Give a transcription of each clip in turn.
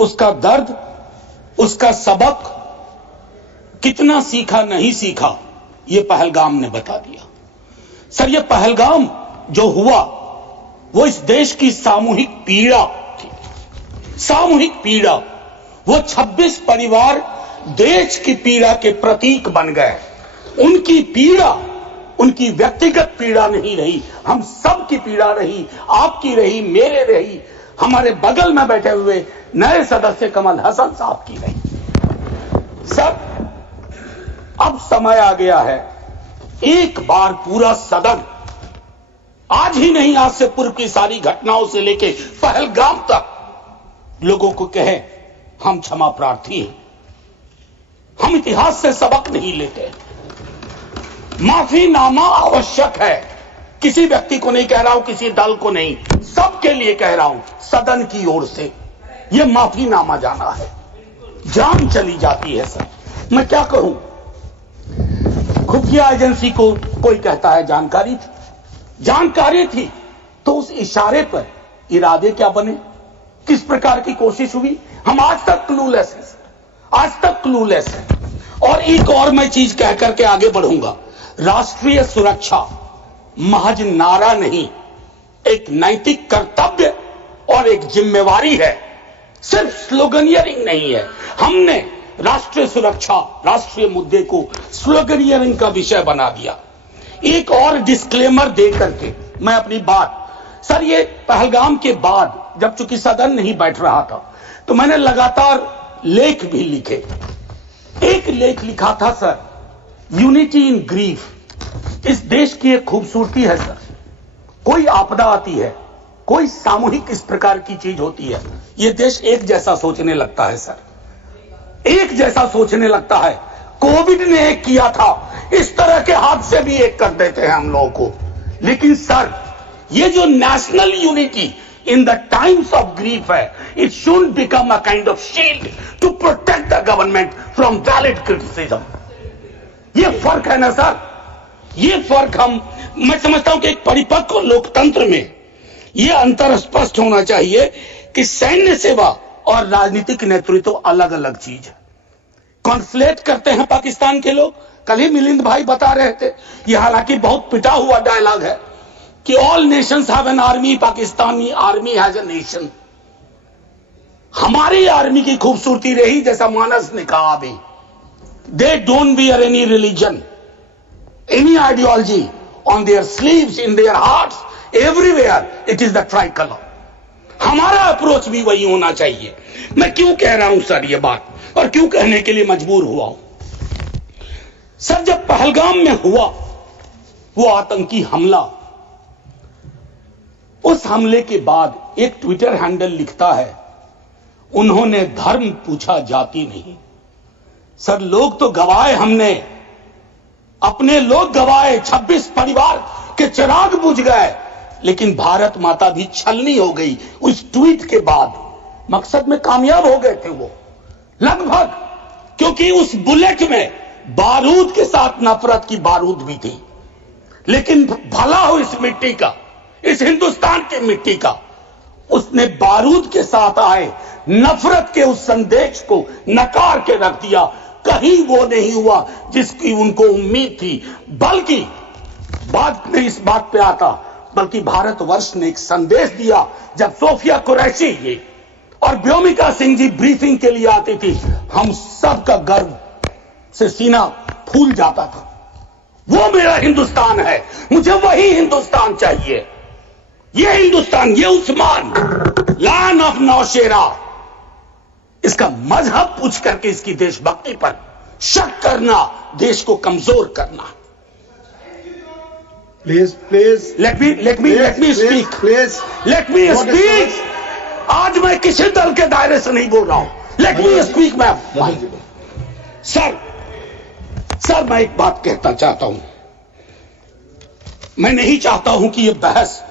उसका दर्द, उसका सबक कितना सीखा नहीं सीखा, यह पहलगाम ने बता दिया। सर, यह पहलगाम जो हुआ वो इस देश की सामूहिक पीड़ा थी, सामूहिक पीड़ा। वो 26 परिवार देश की पीड़ा के प्रतीक बन गए। उनकी पीड़ा उनकी व्यक्तिगत पीड़ा नहीं रही, हम सब की पीड़ा रही, आपकी रही, मेरे रही, हमारे बगल में बैठे हुए नए सदस्य कमल हसन साहब की रही। सर, अब समय आ गया है एक बार पूरा सदन, आज ही नहीं आज से पूर्व की सारी घटनाओं से लेके पहलगाम तक, लोगों को कहे हम क्षमा प्रार्थी हैं, हम इतिहास से सबक नहीं लेते। माफीनामा आवश्यक है। किसी व्यक्ति को नहीं कह रहा हूं, किसी दल को नहीं, सबके लिए कह रहा हूं, सदन की ओर से यह माफीनामा जाना है। जान चली जाती है सर, मैं क्या करूं। खुफिया एजेंसी को कोई कहता है जानकारी थी, जानकारी थी तो उस इशारे पर इरादे क्या बने, किस प्रकार की कोशिश हुई, हम आज तक क्लूलेस हैं, आज तक क्लूलेस हैं। और एक और मैं चीज कह करके आगे बढ़ूंगा, राष्ट्रीय सुरक्षा महज नारा नहीं, एक नैतिक कर्तव्य और एक जिम्मेवारी है, सिर्फ स्लोगनियरिंग नहीं है। हमने राष्ट्रीय सुरक्षा, राष्ट्रीय मुद्दे को स्लोगनियरिंग का विषय बना दिया। एक और डिस्क्लेमर दे करके मैं अपनी बात, सर, ये पहलगाम के बाद जब चूंकि सदन नहीं बैठ रहा था तो मैंने लगातार लेख भी लिखे। एक लेख लिखा था सर, यूनिटी इन ग्रीफ। इस देश की एक खूबसूरती है सर, कोई आपदा आती है, कोई सामूहिक इस प्रकार की चीज होती है, यह देश एक जैसा सोचने लगता है सर, एक जैसा सोचने लगता है। कोविड ने एक किया था, इस तरह के हादसे भी एक कर देते हैं हम लोगों को। लेकिन सर, ये जो national unity in the times of grief है, it should become a kind of shield to protect the government from valid criticism. ये फर्क है ना सर, ये फर्क मैं समझता हूं कि एक परिपक्व लोकतंत्र में यह अंतर स्पष्ट होना चाहिए कि सैन्य सेवा और राजनीतिक नेतृत्व अलग अलग चीज है। कॉन्फ्लेट करते हैं पाकिस्तान के लोग। कल ही मिलिंद भाई बता रहे थे, यह हालांकि बहुत पिटा हुआ डायलॉग है कि all Nations have an army, Pakistani army has a nation. हमारी आर्मी की खूबसूरती रही, जैसा मानस ने कहा अभी, they don't wear any religion, any ideology on their sleeves, in their hearts, everywhere it is the tricolour. हमारा अप्रोच भी वही होना चाहिए। मैं क्यों कह रहा हूं सर ये बात, और क्यों कहने के लिए मजबूर हुआ हूं सर, जब पहलगाम में हुआ वो आतंकी हमला, उस हमले के बाद एक ट्विटर हैंडल लिखता है, उन्होंने धर्म पूछा, जाति नहीं। सर, लोग तो गवाए, हमने अपने लोग गवाए, 26 परिवार के चिराग बुझ गए, लेकिन भारत माता भी छलनी हो गई उस ट्वीट के बाद। मकसद में कामयाब हो गए थे वो लगभग, क्योंकि उस बुलेट में बारूद के साथ नफरत की बारूद भी थी। लेकिन भला हो इस मिट्टी का, इस हिंदुस्तान की मिट्टी का, उसने बारूद के साथ आए नफरत के उस संदेश को नकार के रख दिया। कहीं वो नहीं हुआ जिसकी उनको उम्मीद थी, बल्कि बाद में इस बात पे आता, बल्कि भारतवर्ष ने एक संदेश दिया। जब सोफिया कुरैशी जी और व्योमिका सिंह जी ब्रीफिंग के लिए आती थी, हम सब का गर्व से सीना फूल जाता था। वो मेरा हिंदुस्तान है, मुझे वही हिंदुस्तान चाहिए। ये हिंदुस्तान, ये उस्मान, लैंड ऑफ नौशेरा, इसका मजहब पूछ करके इसकी देशभक्ति पर शक करना, देश को कमजोर करना। Please, let me speak. Let me speak. आज मैं किसी दल के दायरे से नहीं बोल रहा हूं। Let me speak, ma'am. Sir, मैं एक बात कहना चाहता हूं। मैं नहीं चाहता हूं कि यह बहस,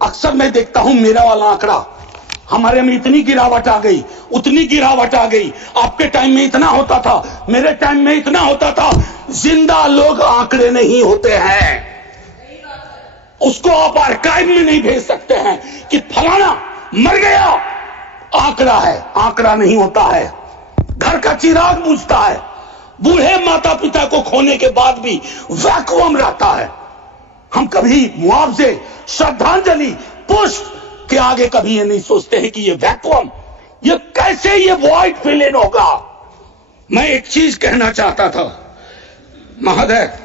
अक्सर मैं देखता हूं मेरा वाला आंकड़ा, हमारे में इतनी गिरावट आ गई, उतनी गिरावट आ गई, आपके टाइम में इतना होता था, मेरे टाइम में इतना होता था। जिंदा लोग आंकड़े नहीं होते हैं, उसको आप आर्काइव में नहीं भेज सकते हैं कि फलाना मर गया आंकड़ा है, आंकड़ा नहीं होता है। घर का चिराग बुझता है, बूढ़े माता पिता को खोने के बाद भी वैक्यूम रहता है। हम कभी मुआवजे, श्रद्धांजलि, पुष्प के आगे कभी ये नहीं सोचते हैं कि ये वैक्यूम, ये कैसे ये वॉइड फिल इन होगा। मैं एक चीज कहना चाहता था महोदय,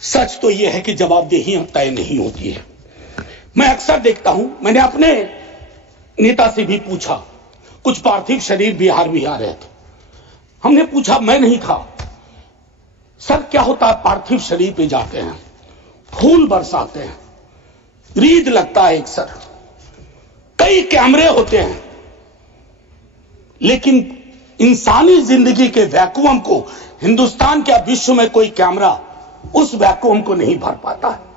सच तो यह है कि जवाबदेही अब तय नहीं होती है। मैं अक्सर देखता हूं, मैंने अपने नेता से भी पूछा, कुछ पार्थिव शरीर बिहार भी आ रहे थे, हमने पूछा, मैं नहीं था, सर क्या होता है पार्थिव शरीर पे जाते हैं, फूल बरसाते हैं, रीद लगता है एक सर, कई कैमरे होते हैं, लेकिन इंसानी जिंदगी के वैक्यूम को हिंदुस्तान क्या विश्व में कोई कैमरा उस वैक्यूम को नहीं भर पाता है।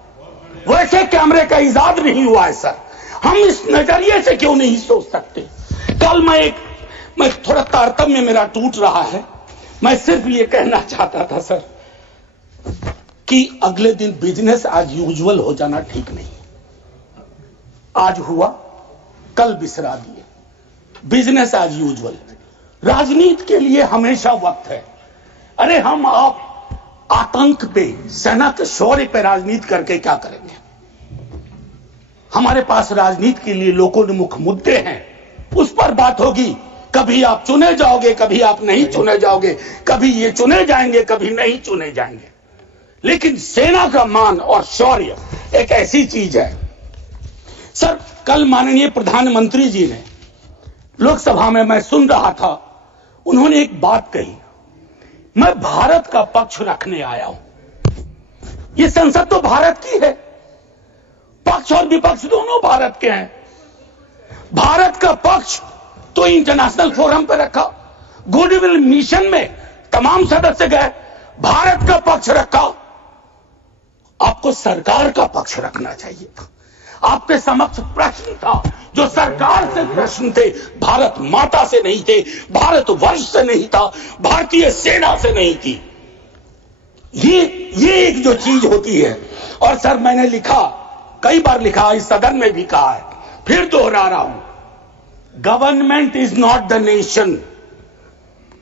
वैसे कैमरे का इजाद नहीं हुआ है सर। हम इस नजरिए से क्यों नहीं सोच सकते। कल मैं थोड़ा तारतम्य मेरा टूट रहा है, मैं सिर्फ ये कहना चाहता था सर कि अगले दिन बिजनेस एज यूजुअल हो जाना ठीक नहीं। आज हुआ, कल बिसरा दिए, बिजनेस एज यूजुअल। राजनीति के लिए हमेशा वक्त है। अरे हम आप आतंक पे, सेना के शौर्य पे राजनीति करके क्या करेंगे। हमारे पास राजनीति के लिए लोकोन्मुख मुद्दे हैं, उस पर बात होगी। कभी आप चुने जाओगे, कभी आप नहीं चुने जाओगे, कभी ये चुने जाएंगे, कभी नहीं चुने जाएंगे। लेकिन सेना का मान और शौर्य एक ऐसी चीज है। सर कल माननीय प्रधानमंत्री जी ने लोकसभा में, मैं सुन रहा था, उन्होंने एक बात कही, मैं भारत का पक्ष रखने आया हूं। ये संसद तो भारत की है, पक्ष और विपक्ष दोनों भारत के हैं। भारत का पक्ष तो इंटरनेशनल फोरम पर रखा, गुडविल मिशन में तमाम सदस्य गए, भारत का पक्ष रखा। आपको सरकार का पक्ष रखना चाहिए था। आपके समक्ष प्रश्न था, जो सरकार से प्रश्न थे, भारत माता से नहीं थे, भारत वर्ष से नहीं था, भारतीय सेना से नहीं थी। ये एक जो चीज होती है। और सर मैंने लिखा, कई बार लिखा, इस सदन में भी कहा है, फिर दोहरा रहा हूं, government is not the nation.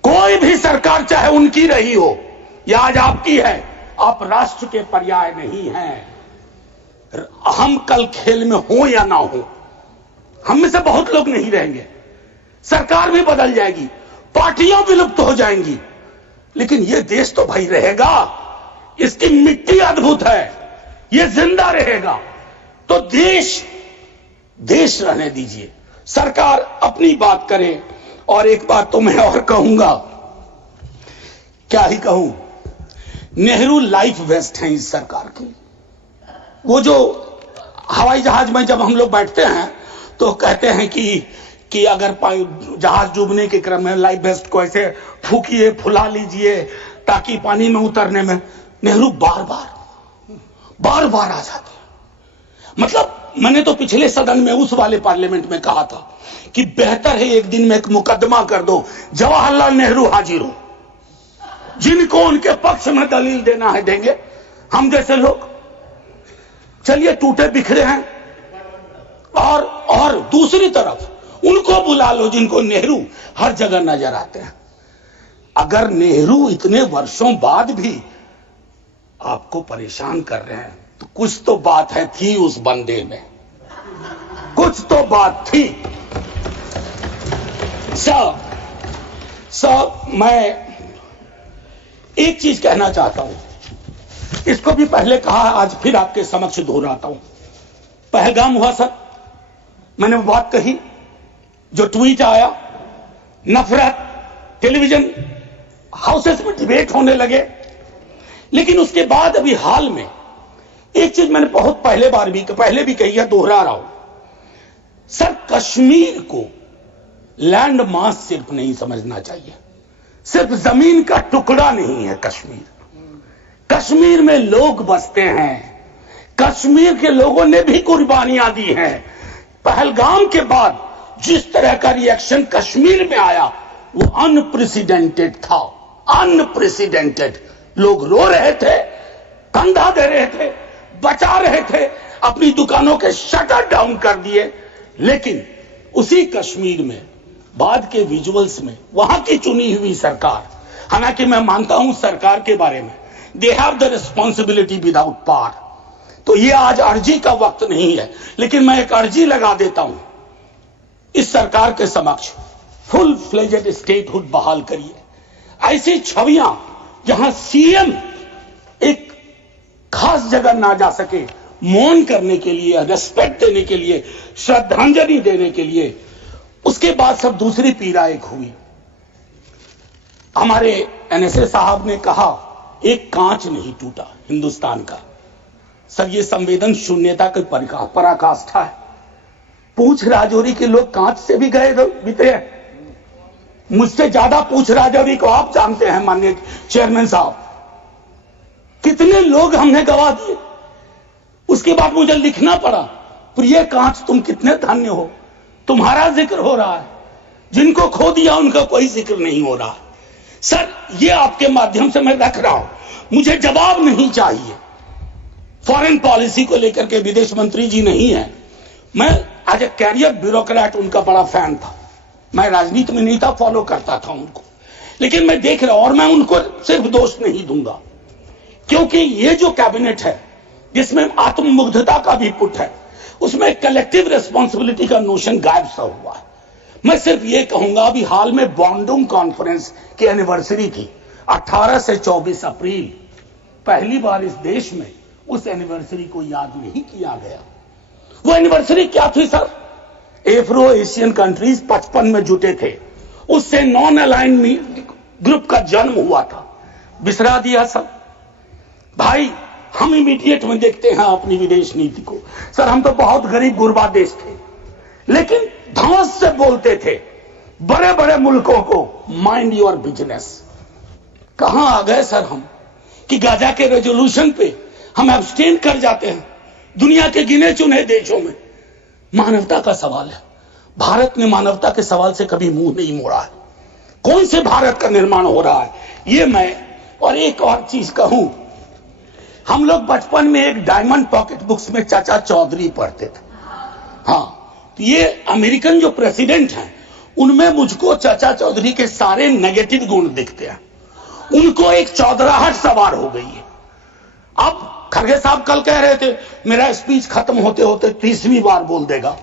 कोई भी सरकार चाहे उनकी रही हो या आज आपकी है, आप राष्ट्र के पर्याय नहीं हैं। हम कल खेल में हो या ना हो, हम में से बहुत लोग नहीं रहेंगे, सरकार भी बदल जाएगी, पार्टियां विलुप्त हो जाएंगी, लेकिन यह देश तो भाई रहेगा। इसकी मिट्टी अद्भुत है, यह जिंदा रहेगा। तो देश रहने दीजिए, सरकार अपनी बात करे। और एक बात तो मैं और कहूंगा, क्या ही कहूं, नेहरू लाइफ वेस्ट है इस सरकार की। वो जो हवाई जहाज में जब हम लोग बैठते हैं तो कहते हैं कि अगर जहाज डूबने के क्रम में लाइफ वेस्ट को ऐसे फूकिए, फुला लीजिए ताकि पानी में उतरने में, नेहरू बार बार आ जाते हैं। मतलब मैंने तो पिछले सदन में, उस वाले पार्लियामेंट में कहा था कि बेहतर है एक दिन में एक मुकदमा कर दो, जवाहरलाल नेहरू हाजिर हो, जिनको उनके पक्ष में दलील देना है देंगे, हम जैसे लोग चलिए टूटे बिखरे हैं। और दूसरी तरफ उनको बुला लो जिनको नेहरू हर जगह नजर आते हैं। अगर नेहरू इतने वर्षों बाद भी आपको परेशान कर रहे हैं तो कुछ तो बात है, थी उस बंदे में, कुछ तो बात थी। सब मैं एक चीज कहना चाहता हूं, इसको भी पहले कहा, आज फिर आपके समक्ष दोहराता हूं। पहलगाम हुआ सर, मैंने वो बात कही, जो ट्वीट आया, नफरत, टेलीविजन हाउसेस में डिबेट होने लगे। लेकिन उसके बाद अभी हाल में एक चीज मैंने बहुत पहले भी कही है, दोहरा रहा हूं। सर कश्मीर को लैंड मास सिर्फ नहीं समझना चाहिए, सिर्फ जमीन का टुकड़ा नहीं है कश्मीर। कश्मीर में लोग बसते हैं, कश्मीर के लोगों ने भी कुर्बानियां दी हैं। पहलगाम के बाद जिस तरह का रिएक्शन कश्मीर में आया वो अनप्रेसिडेंटेड था, अनप्रेसिडेंटेड। लोग रो रहे थे, कंधा दे रहे थे, बचा रहे थे, अपनी दुकानों के शटर डाउन कर दिए। लेकिन उसी कश्मीर में बाद के विजुअल्स में वहां की चुनी हुई सरकार, हालांकि मैं मानता हूं सरकार के बारे में, they have the responsibility without power. तो ये आज अर्जी का वक्त नहीं है, लेकिन मैं एक अर्जी लगा देता हूं इस सरकार के समक्ष, फुल फ्लेजेड स्टेटहुड बहाल करिए। ऐसी छवियां जहां सीएम एक खास जगह ना जा सके, मौन करने के लिए, रेस्पेक्ट देने के लिए, श्रद्धांजलि देने के लिए, उसके बाद सब दूसरी पीड़ा एक हुई। हमारे एनएसए साहब ने कहा एक कांच नहीं टूटा हिंदुस्तान का। सर ये संवेदन शून्यता की पराकाष्ठा है। पूंछ राजौरी के लोग कांच से भी गए बीते हैं। मुझसे ज्यादा पूंछ राजौरी को आप जानते हैं माननीय चेयरमैन साहब, कितने लोग हमने गवा दिए। उसके बाद मुझे लिखना पड़ा, प्रिय कांच तुम कितने धन्य हो, तुम्हारा जिक्र हो रहा है, जिनको खो दिया उनका कोई जिक्र नहीं हो रहा। सर ये आपके माध्यम से मैं रख रहा हूं, मुझे जवाब नहीं चाहिए। फॉरेन पॉलिसी को लेकर के विदेश मंत्री जी नहीं है, मैं एज ए कैरियर ब्यूरोक्रेट उनका बड़ा फैन था। मैं राजनीति में नहीं था, फॉलो करता था उनको, लेकिन मैं देख रहा हूं और मैं उनको सिर्फ दोष नहीं दूंगा, क्योंकि ये जो कैबिनेट है जिसमें आत्ममुग्धता का भी पुट है, उसमें कलेक्टिव रिस्पॉन्सिबिलिटी का नोशन गायब सा हुआ है। मैं सिर्फ ये कहूंगा, अभी हाल में बॉन्डुंग कॉन्फ्रेंस की एनिवर्सरी थी 18 से 24 अप्रैल, पहली बार इस देश में उस एनिवर्सरी को याद नहीं किया गया। वो एनिवर्सरी क्या थी सर? एफ्रो एशियन कंट्रीज 55 में जुटे थे, उससे नॉन अलाइन ग्रुप का जन्म हुआ था, बिसरा दिया सब। भाई हम इमीडिएट में देखते हैं अपनी विदेश नीति को। सर हम तो बहुत गरीब गुरबा देश थे, लेकिन धौंस से बोलते थे बड़े बड़े मुल्कों को माइंड योर बिजनेस। कहां आ गए सर हम कि गाजा के रेजोल्यूशन पे हम एब्सटेन कर जाते हैं दुनिया के गिने चुने देशों में। मानवता का सवाल है, भारत ने मानवता के सवाल से कभी मुंह नहीं मोड़ा है। कौन से भारत का निर्माण हो रहा है ये मैं, और एक और चीज कहूं, हम लोग बचपन में एक डायमंड पॉकेट बुक्स में चाचा चौधरी पढ़ते थे। हाँ, ये अमेरिकन जो प्रेसिडेंट हैं उनमें मुझको चाचा चौधरी के सारे नेगेटिव गुण दिखते हैं। उनको एक चौधराहट सवार हो गई है। अब खड़गे साहब कल कह रहे थे मेरा स्पीच खत्म होते होते 30वीं बार बोल देगा,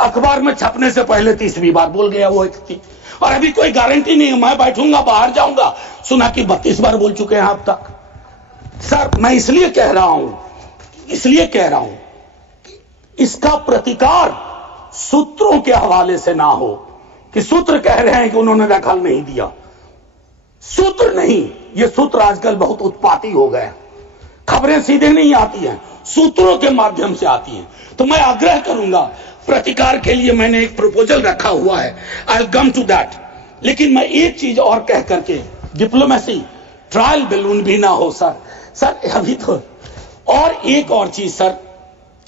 अखबार में छपने से पहले 30वीं बार बोल गया वो व्यक्ति, और अभी कोई गारंटी नहीं है, मैं बैठूंगा बाहर जाऊंगा सुना कि 32 बार बोल चुके हैं अब तक। सर मैं इसलिए कह रहा हूं इसका प्रतिकार सूत्रों के हवाले से ना हो कि सूत्र कह रहे हैं कि उन्होंने दखल नहीं दिया। सूत्र नहीं, ये सूत्र आजकल बहुत उत्पाती हो गए, खबरें सीधे नहीं आती हैं, सूत्रों के माध्यम से आती हैं। तो मैं आग्रह करूंगा, प्रतिकार के लिए मैंने एक प्रपोजल रखा हुआ है, I will come to that. लेकिन मैं एक चीज और कह करके, डिप्लोमेसी ट्रायल बैलून भी ना हो सर अभी तो। और एक और चीज सर,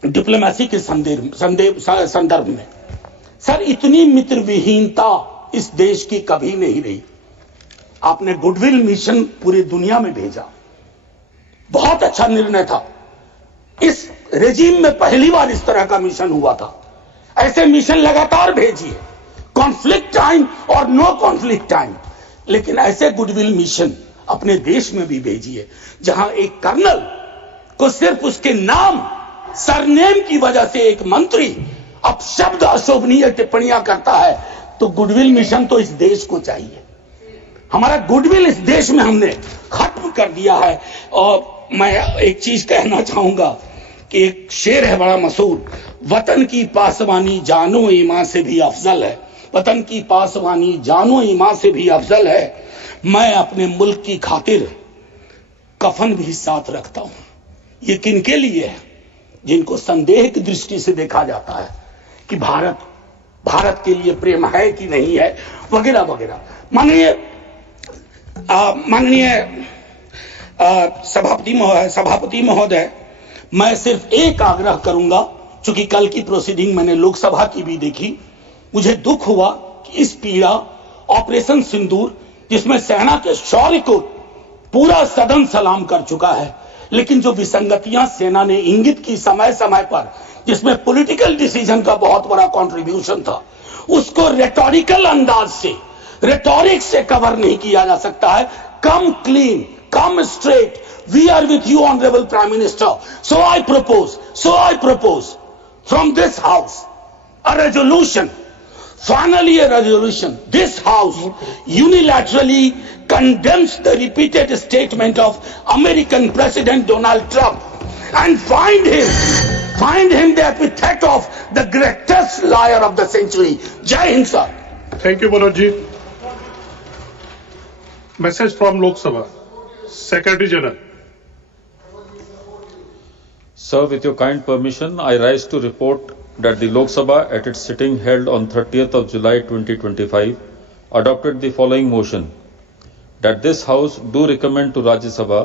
डिप्लोमेसी के संदर्भ में सर, इतनी मित्र विहीनता इस देश की कभी नहीं रही। आपने गुडविल मिशन पूरी दुनिया में भेजा, बहुत अच्छा निर्णय था। इस रेजिम में पहली बार इस तरह का मिशन हुआ था। ऐसे मिशन लगातार भेजिए, कॉन्फ्लिक्ट टाइम और नो कॉन्फ्लिक्ट टाइम, लेकिन ऐसे गुडविल मिशन अपने देश में भी भेजिए जहां एक कर्नल को सिर्फ उसके नाम सरनेम की वजह से एक मंत्री अपशब्द अशोभनीय टिप्पणियां करता है। तो गुडविल मिशन तो इस देश को चाहिए। हमारा गुडविल इस देश में हमने खत्म कर दिया है। और मैं एक चीज कहना चाहूंगा कि एक शेर है बड़ा मशहूर, वतन की पासवानी जानो ईमान से भी अफजल है, वतन की पासवानी जानो ईमान से भी अफजल है। मैं अपने मुल्क की खातिर कफन भी साथ रखता हूं। ये किनके लिए है? जिनको संदेह की दृष्टि से देखा जाता है कि भारत के लिए प्रेम है कि नहीं है, वगैरह वगैरह। माननीय सभापति महोदय, मैं सिर्फ एक आग्रह करूंगा, चूंकि कल की प्रोसीडिंग मैंने लोकसभा की भी देखी, मुझे दुख हुआ कि इस पीड़ा ऑपरेशन सिंदूर, जिसमें सेना के शौर्य को पूरा सदन सलाम कर चुका है, लेकिन जो विसंगतियां सेना ने इंगित की समय समय पर, जिसमें पॉलिटिकल डिसीजन का बहुत बड़ा कंट्रीब्यूशन था, उसको रेटोरिकल अंदाज से, रेटोरिक से कवर नहीं किया जा सकता है। Come clean, come straight, we are with you honourable prime minister, so I propose from this house a resolution, finally a resolution. This house unilaterally condemns the repeated statement of American President Donald Trump and find him the epithet of the greatest liar of the century. Jai Hind, sir. Thank you, Manoj ji. Message from Lok Sabha. Secretary General. Sir, with your kind permission, I rise to report that the Lok Sabha at its sitting held on 30th of July 2025 adopted the following motion: that this House do recommend to Rajya Sabha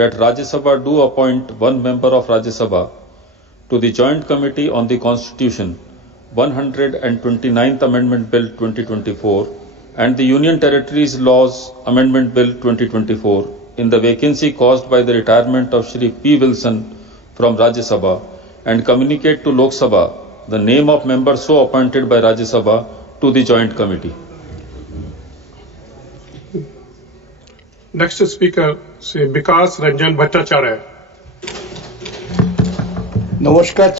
that Rajya Sabha do appoint one member of Rajya Sabha to the Joint Committee on the Constitution, 129th Amendment Bill 2024 and the Union Territories Laws Amendment Bill 2024 in the vacancy caused by the retirement of Shri P. Wilson from Rajya Sabha, and communicate to Lok Sabha the name of member so appointed by Rajya Sabha to the Joint Committee. Next speaker, Sri Vikas Ranjan Bhattacharya. नमस्कार।